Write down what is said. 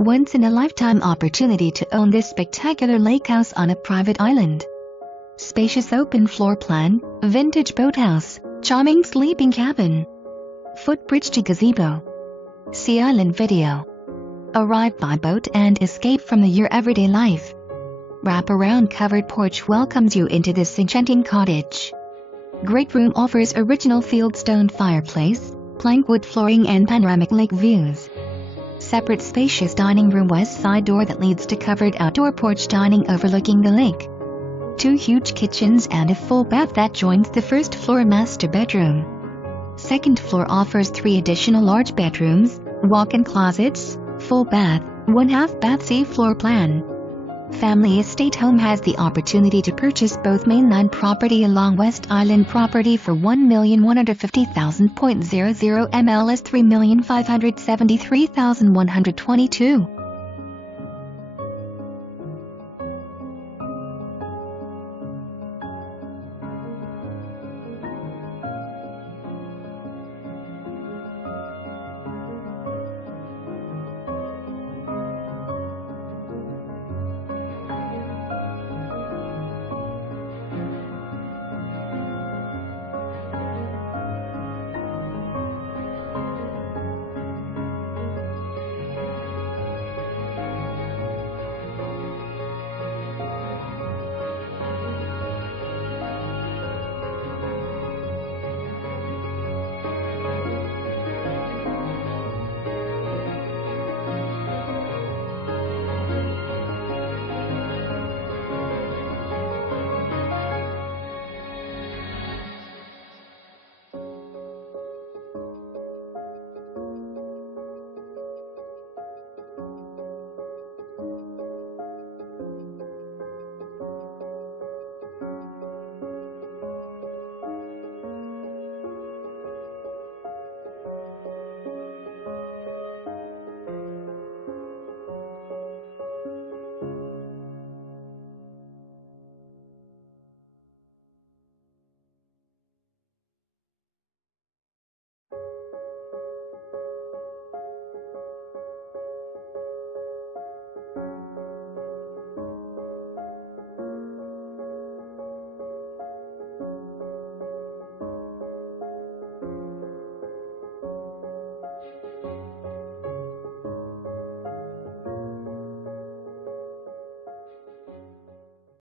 Once-in-a-lifetime opportunity to own this spectacular lake house on a private island. Spacious open floor plan, vintage boathouse, charming sleeping cabin. Footbridge to gazebo. Sea island video. Arrive by boat and escape from your everyday life. Wraparound covered porch welcomes you into this enchanting cottage. Great room offers original fieldstone fireplace, plank wood flooring and panoramic lake views. Separate spacious dining room west side door that leads to covered outdoor porch dining overlooking the lake. 2 huge kitchens and a full bath that joins the first floor master bedroom. Second floor offers 3 additional large bedrooms, walk-in closets, full bath, 1/2 bath sea floor plan. Family Estate Home has the opportunity to purchase both mainland property along West Island property for $1,150,000.00 MLS $3,573,122.